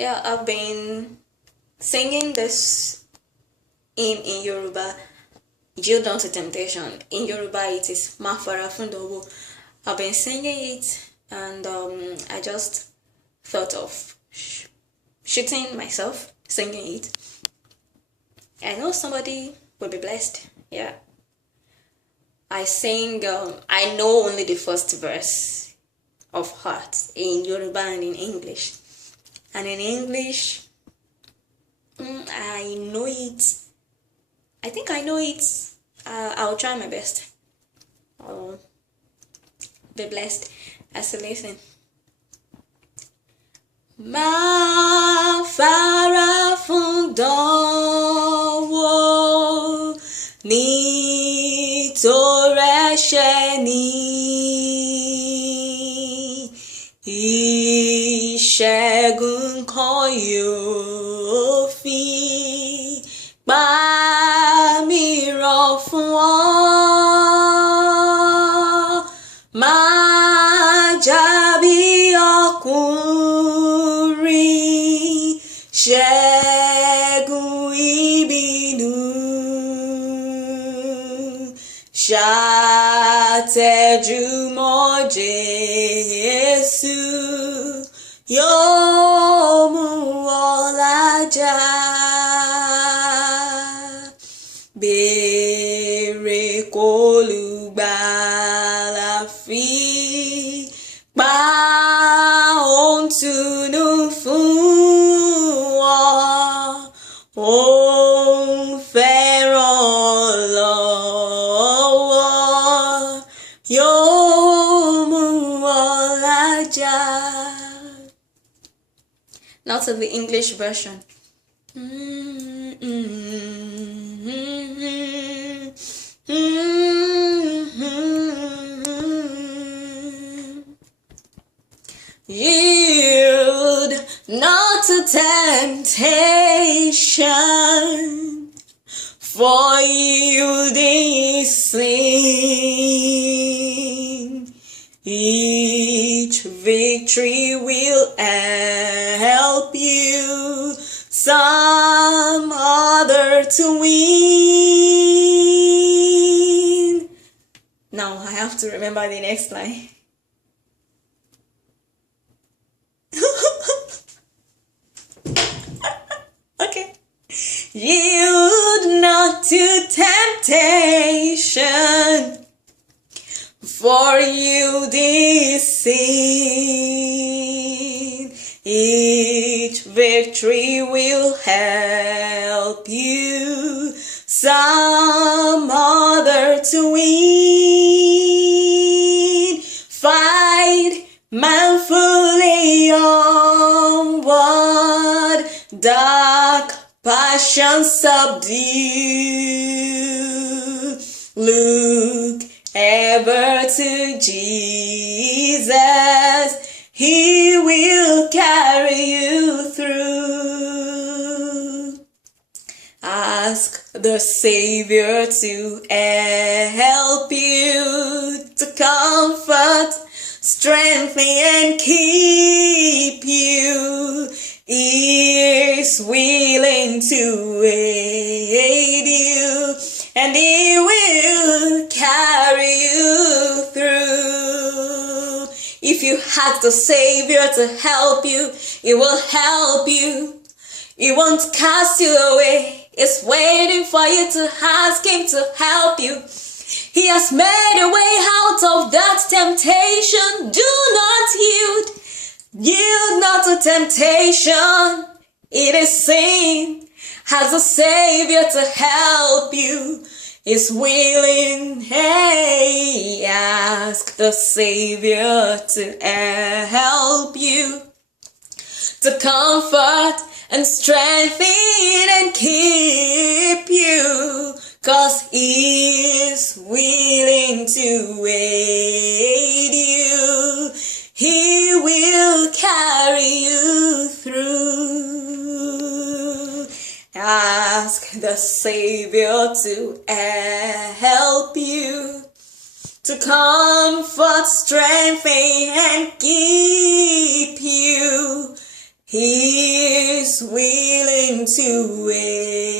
Yeah, I've been singing this in Yoruba. Yield Not to Temptation. In Yoruba, it is Mafara Fundobo. I've been singing it, and I just thought of shooting myself singing it. I know somebody will be blessed. Yeah. I sing, I know only the first verse of Heart in Yoruba and in English. And in English, I know it. I think I know it. I'll try my best. I'll be blessed as you listen. Má fara fún dánwò nítorí ẹ̀ṣẹ̀ ni ìṣẹ́gun kan yóò fi pa mí rọ̀ fún ọ. Má jà bí ọkùnrin, ṣẹ́gun ìbínú, ṣàtẹ̀júmọ́ Jésù yóò mú ọ lájà. Béèrè k'Olùgbàlà fi pa ohun tùnú fún ọ. Òun fẹ́ràn lọ́wọ́ yóò mú ọ lájà. Now to the English version. Yield not to temptation, for yielding is sin. Each victory will help you some other to win. Now I have to remember the next line. Okay. Yield not to temptation, for yielding is sin. Each victory will help you some other to win. Fight manfully onward, dark passion subdue. Look ever to Jesus, He will carry you through. Ask the Savior to help you, to comfort, strengthen and keep you. He is willing to aid you, and He will carry you through. If you ask the Savior to help you, He will help you. He won't cast you away. He's waiting for you to ask Him to help you. He has made a way out of that temptation. Do not yield. Yield not to temptation. It is sin. Has a Savior to help you. Is willing. Hey, ask the Savior to help you, to comfort and strengthen and keep you, 'cause He is willing to aid you. He will carry you through. Ask the Savior to help you, to comfort, strengthen, and keep you. He is willing to wait.